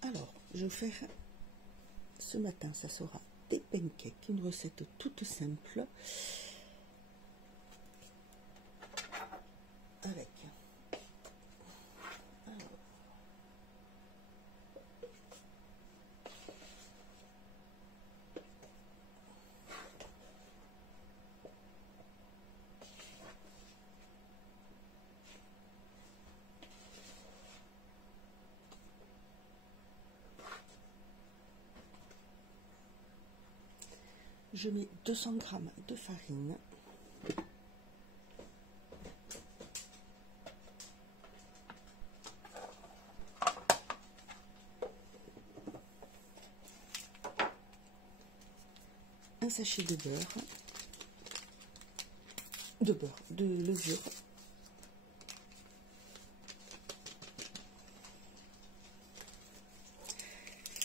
Alors, je vais faire ce matin, ça sera des pancakes, une recette toute simple avec je mets 200 g de farine, un sachet de levure,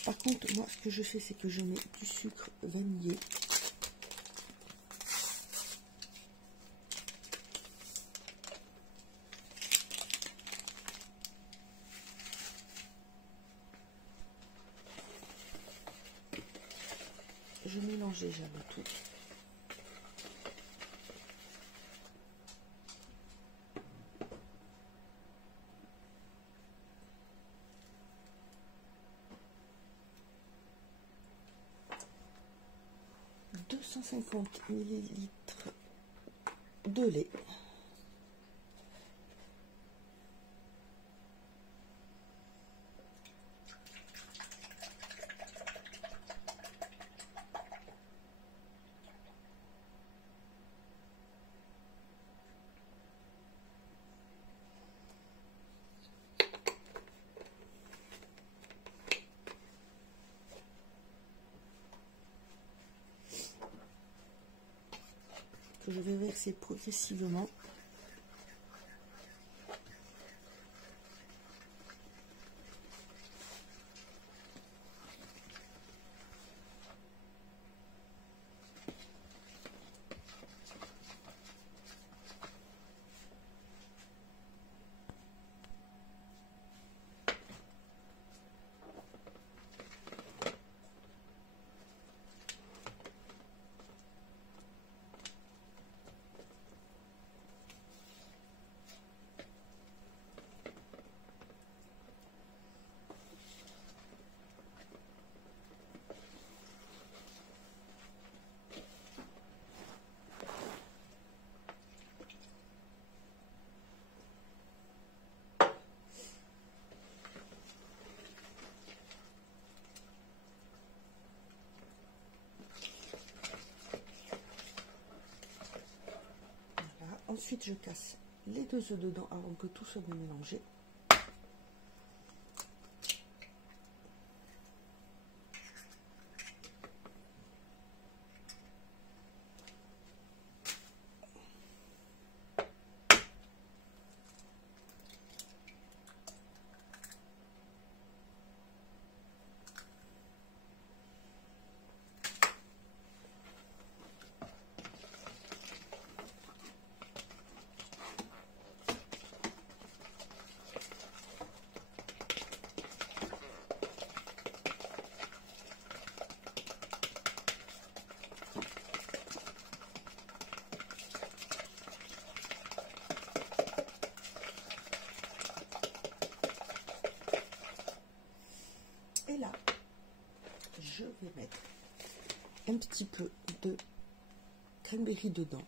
par contre moi ce que je fais c'est que je mets du sucre vanillé, je mélange déjà le tout. « 250 ml de lait. Que je vais verser progressivement. Ensuite, je casse les 2 œufs dedans avant que tout soit bien mélangé. Et là, je vais mettre un petit peu de cranberry dedans.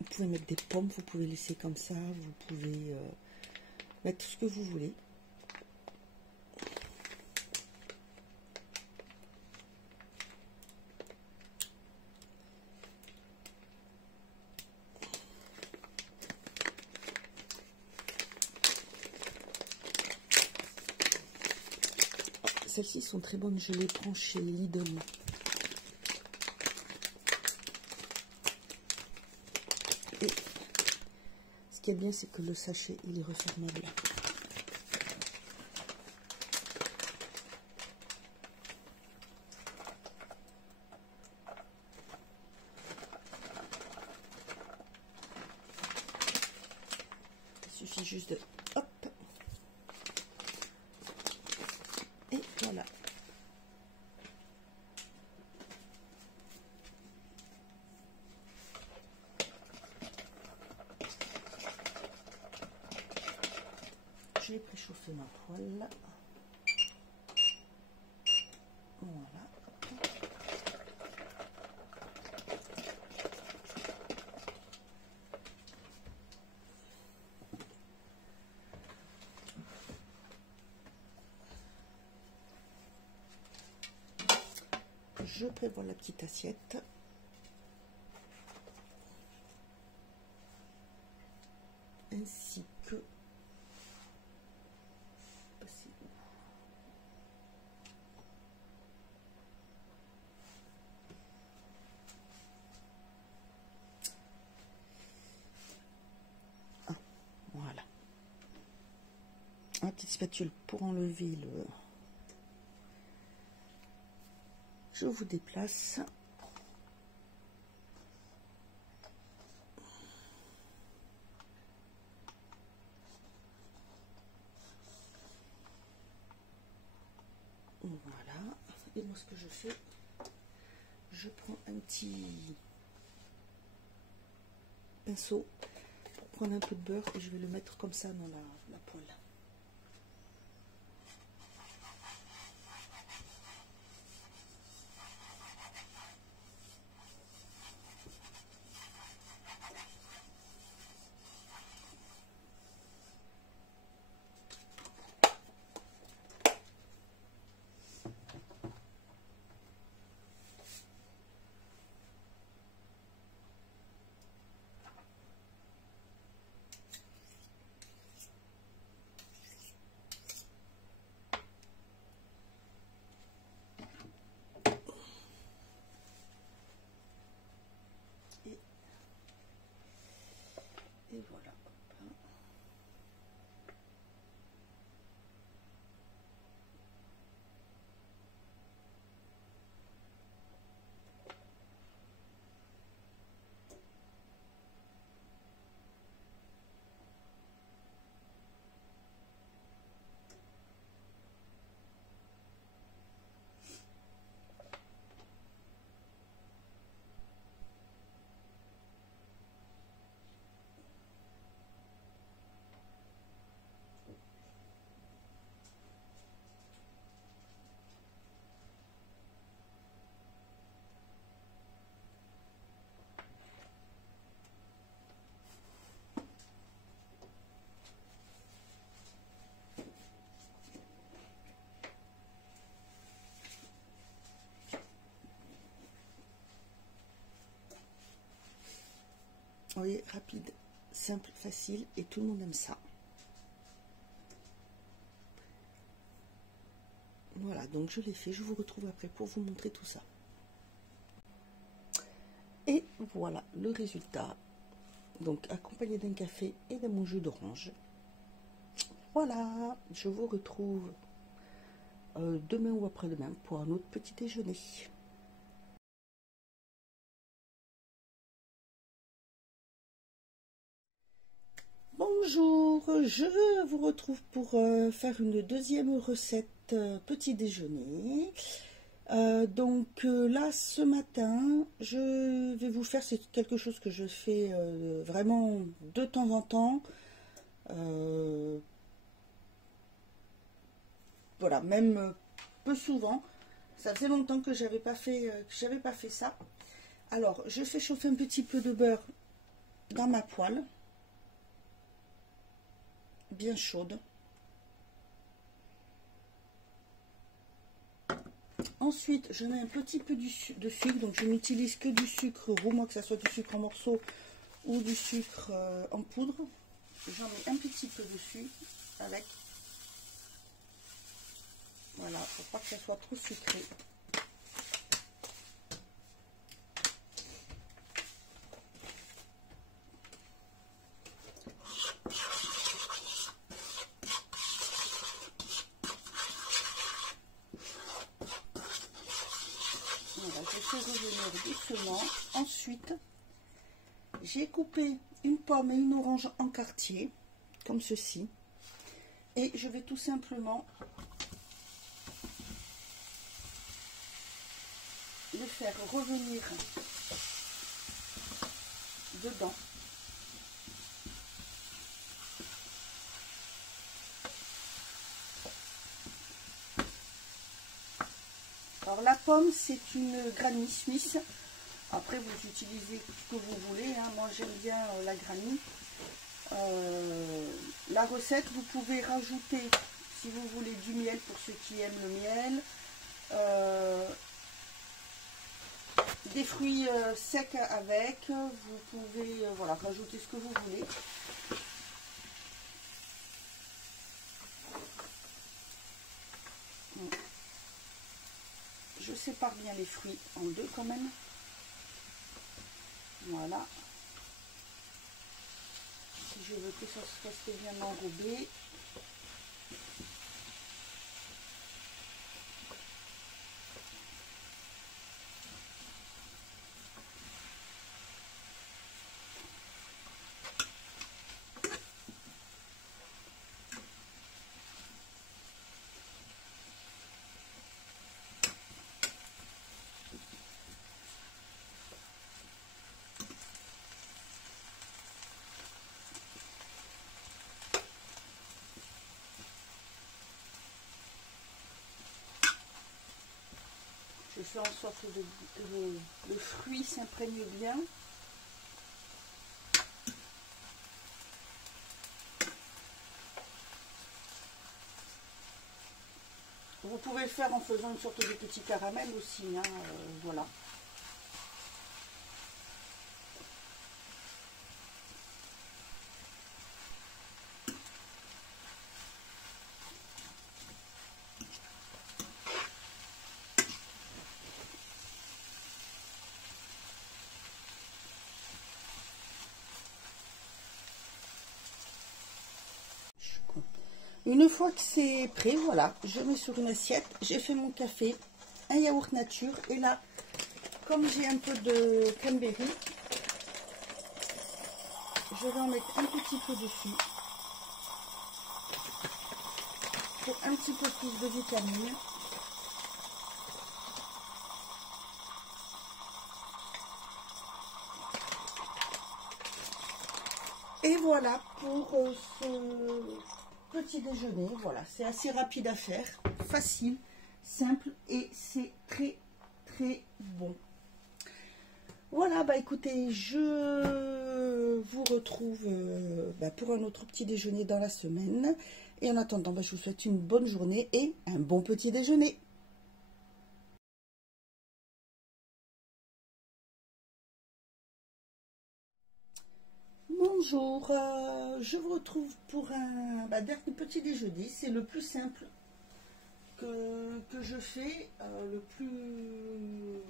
Vous pouvez mettre des pommes, vous pouvez laisser comme ça, vous pouvez mettre ce que vous voulez. Celles-ci sont très bonnes, je les prends chez Lidl. Et ce qui qui est bien, c'est que le sachet, il est refermable. Il suffit juste de... Hop. Et voilà. J'ai préchauffé ma poêle. Voilà. Je prévois la petite assiette. Ainsi que voilà. Une petite spatule pour enlever le... Je vous déplace. Voilà. Et moi, ce que je fais, je prends un petit pinceau pour prendre un peu de beurre et je vais le mettre comme ça dans la poêle. Et voilà. Vous voyez, rapide, simple, facile, et tout le monde aime ça. Voilà, donc je l'ai fait, je vous retrouve après pour vous montrer tout ça. Et voilà le résultat, donc accompagné d'un café et de mon jus d'orange. Voilà, je vous retrouve demain ou après-demain pour un autre petit déjeuner. Bonjour, je vous retrouve pour faire une deuxième recette petit déjeuner. Là, ce matin, je vais vous faire, c'est quelque chose que je fais vraiment de temps en temps. Voilà, même peu souvent. Ça faisait longtemps que j'avais pas fait ça. Alors, je fais chauffer un petit peu de beurre dans ma poêle, bien chaude. Ensuite, je mets un petit peu de sucre, donc je n'utilise que du sucre roux, moi que ce soit du sucre en morceaux ou du sucre en poudre. J'en mets un petit peu dessus avec. Voilà, pour pas que ça soit trop sucré. fais revenir doucement. Ensuite, j'ai coupé une pomme et une orange en quartier, comme ceci. Et je vais tout simplement les faire revenir dedans. Alors la pomme, c'est une Granny Smith. Après, vous utilisez ce que vous voulez, hein. Moi, j'aime bien la Granny. La recette, vous pouvez rajouter, si vous voulez, du miel pour ceux qui aiment le miel. Des fruits secs avec. Vous pouvez voilà, rajouter ce que vous voulez. Je sépare bien les fruits en deux quand même. Voilà. Si je veux que ça se reste bien enrobé. Je fais en sorte que le fruit s'imprègne bien. Vous pouvez le faire en faisant une sorte de petit caramel aussi, hein, voilà. Une fois que c'est prêt, voilà, je mets sur une assiette. J'ai fait mon café, un yaourt nature. Et là, comme j'ai un peu de cranberry, je vais en mettre un petit peu dessus. Pour un petit peu plus de vitamines. Et voilà pour ce petit déjeuner. Voilà, c'est assez rapide à faire, facile, simple et c'est très très bon. Voilà, bah écoutez, je vous retrouve pour un autre petit déjeuner dans la semaine. Et en attendant, je vous souhaite une bonne journée et un bon petit déjeuner. Bonjour, je vous retrouve pour un dernier petit déjeuner. C'est le plus simple que je fais, le plus...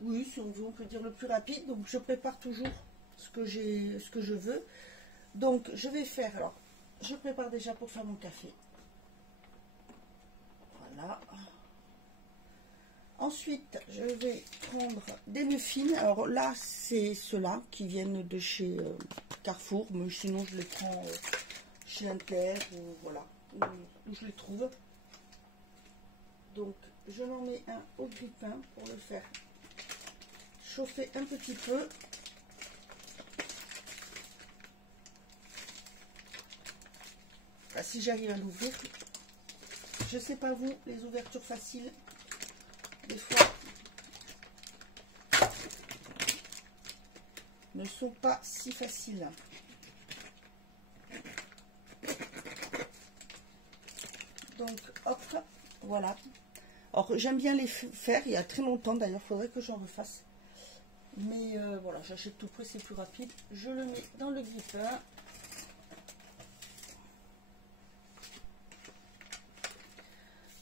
Oui, si on veut, on peut dire le plus rapide. Donc, je prépare toujours ce que je veux. Donc, je vais faire... Alors, je prépare déjà pour faire mon café. Voilà. Ensuite, je vais prendre des muffins. Alors là, c'est ceux-là qui viennent de chez Carrefour. Mais sinon, je les prends chez Inter ou voilà, où je les trouve. Donc, je m'en mets un au grille-pain pour le faire chauffer un petit peu. Là, si j'arrive à l'ouvrir, je sais pas vous, les ouvertures faciles, des fois, ne sont pas si faciles. Donc, hop, voilà. Alors, j'aime bien les faire, il y a très longtemps d'ailleurs, il faudrait que j'en refasse. Mais voilà, j'achète tout près, c'est plus rapide. Je le mets dans le grille-pain.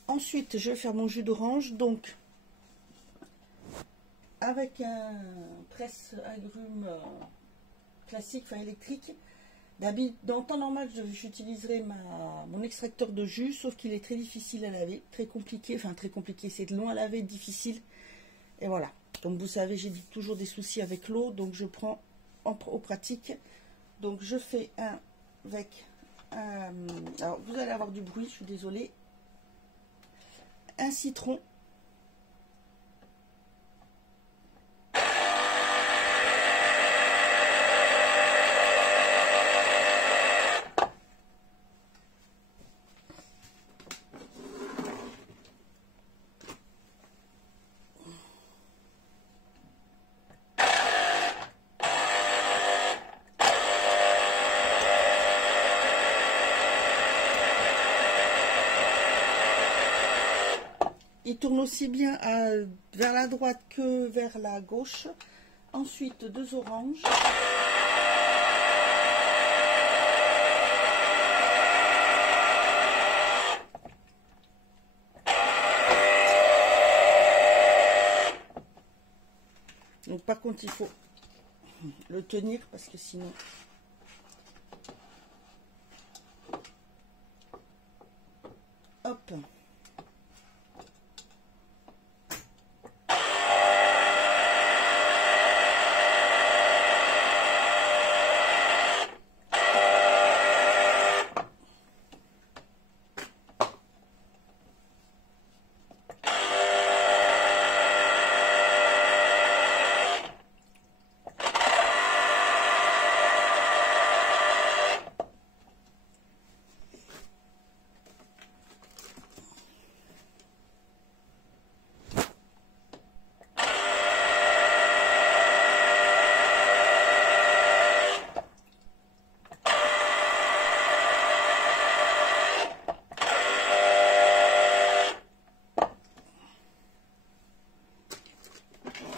Ensuite, je vais faire mon jus d'orange. Donc, avec un presse-agrumes classique, enfin électrique. Dans le temps normal, j'utiliserai mon extracteur de jus, sauf qu'il est très difficile à laver, très compliqué, enfin très compliqué, c'est long à laver, difficile. Et voilà. Donc vous savez, j'ai toujours des soucis avec l'eau, donc je prends au pratique. Donc je fais un avec un... Alors vous allez avoir du bruit, je suis désolée. Un citron. Il tourne aussi bien vers la droite que vers la gauche. Ensuite, 2 oranges. Donc par contre, il faut le tenir parce que sinon... Hop.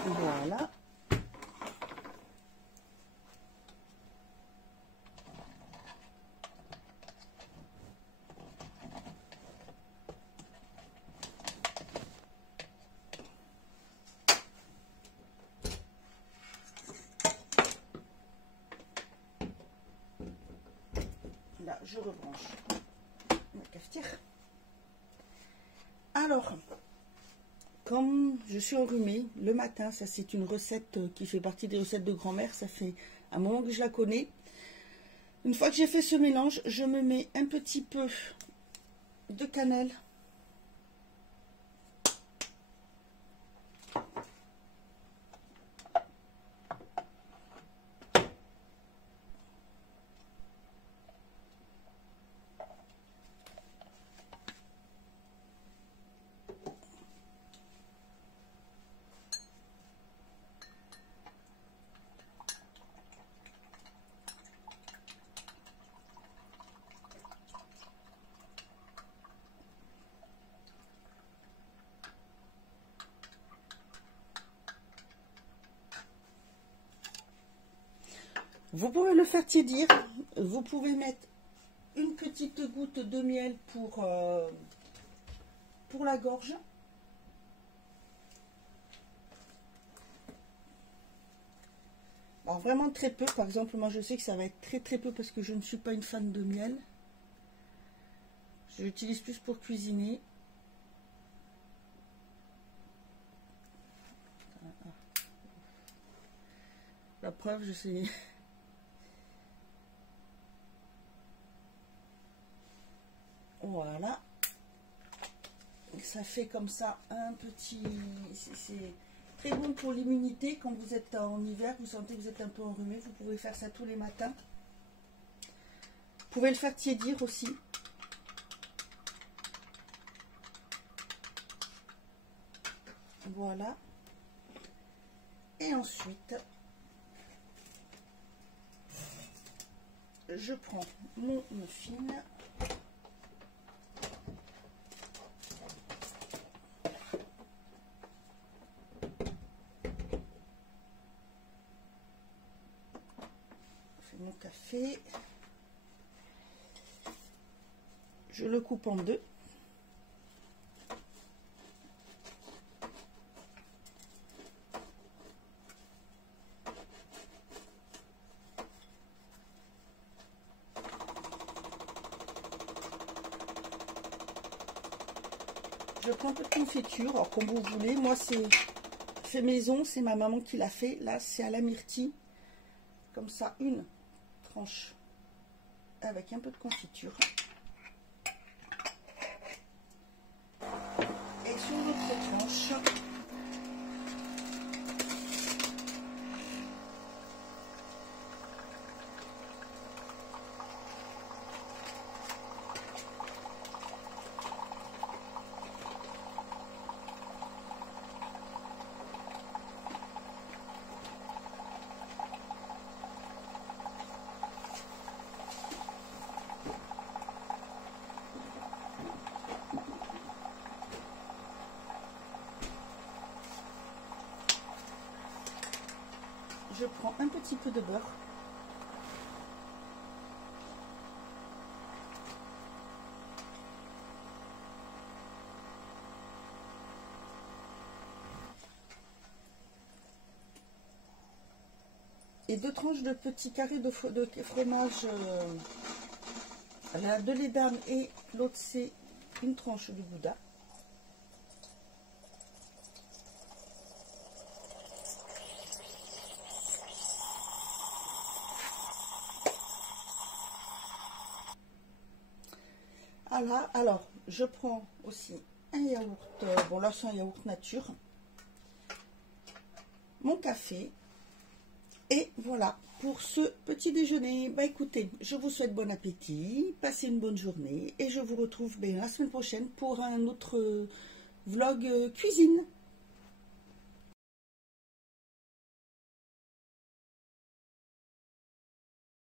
Voilà. Là, je rebranche ma cafetière. Alors, comme je suis enrhumée le matin, ça c'est une recette qui fait partie des recettes de grand-mère, ça fait un moment que je la connais. Une fois que j'ai fait ce mélange, je me mets un petit peu de cannelle. Vous pouvez le faire tiédir, vous pouvez mettre une petite goutte de miel pour la gorge. Alors vraiment très peu, par exemple, moi je sais que ça va être très peu parce que je ne suis pas une fan de miel. Je l'utilise plus pour cuisiner. La preuve, je sais... Voilà, ça fait comme ça un petit, c'est très bon pour l'immunité. Quand vous êtes en hiver, vous sentez que vous êtes un peu enrhumé, vous pouvez faire ça tous les matins. Vous pouvez le faire tiédir aussi. Voilà. Et ensuite, je prends mon muffin. Mon café, je le coupe en deux. Je prends un peu de confiture, alors comme vous voulez, moi c'est fait maison, c'est ma maman qui l'a fait. Là, c'est à la myrtille. Comme ça, une tranche avec un peu de confiture. Et sur l'autre tranche, je prends un petit peu de beurre. Et 2 tranches de petits carrés de fromage, de lait d'âne, et l'autre c'est une tranche de gouda. Voilà, alors je prends aussi un yaourt, bon là c'est un yaourt nature, mon café, et voilà pour ce petit déjeuner. Bah écoutez, je vous souhaite bon appétit, passez une bonne journée, et je vous retrouve la semaine prochaine pour un autre vlog cuisine.